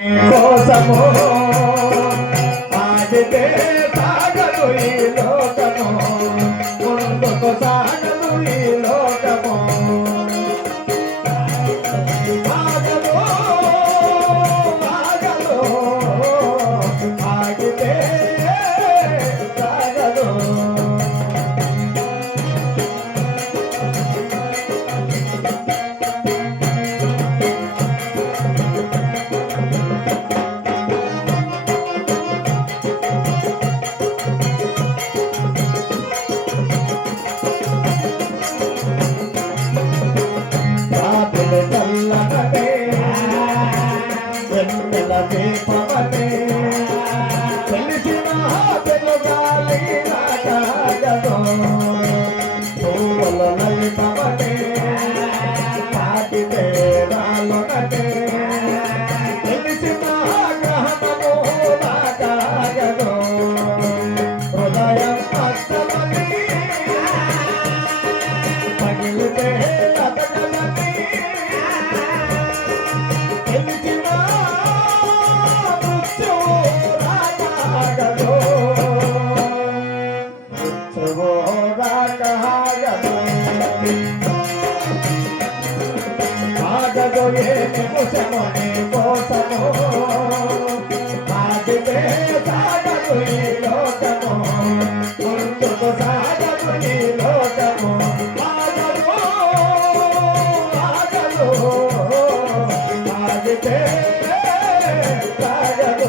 కోసము ఆగితే సాగదు ఈ లోకము ముందుకు సాగదు ఈ లోకము ఆగదు ఆగదు ఆగితే నీ కోసము ఆగితే సాగదు ఆగితే సాగదు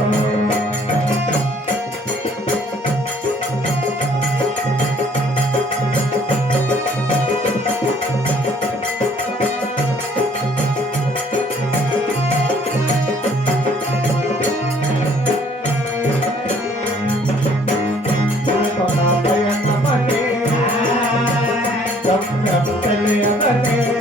పయనమనే గమ్యం తెలియదనే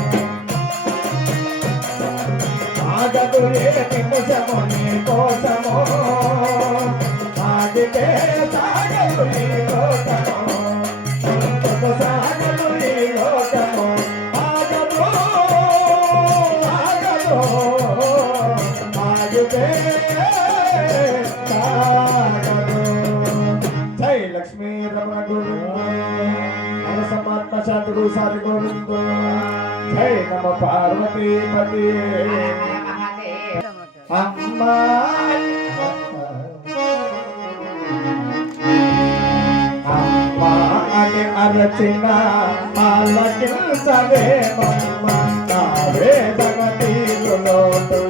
ఆగదు. ఏ నిమిషము నీ కోసము ఆగితే సాగదు ఈ లోకము ముందుకు సాగదు లోకము ఆగదు. ఆగదు. ఆగితే సాగదు జై లక్ష్మీ రమణ సారి జై నమ పార్వతీపతి అరచిన ఆలకించవే మమ్మ తావే వేదన తీరులోటు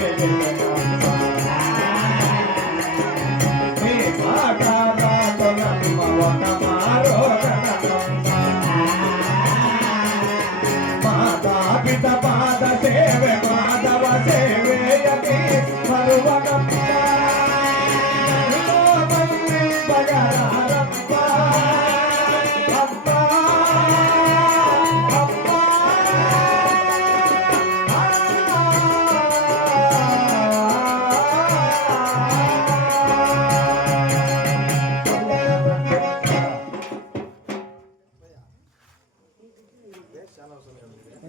పిత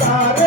তার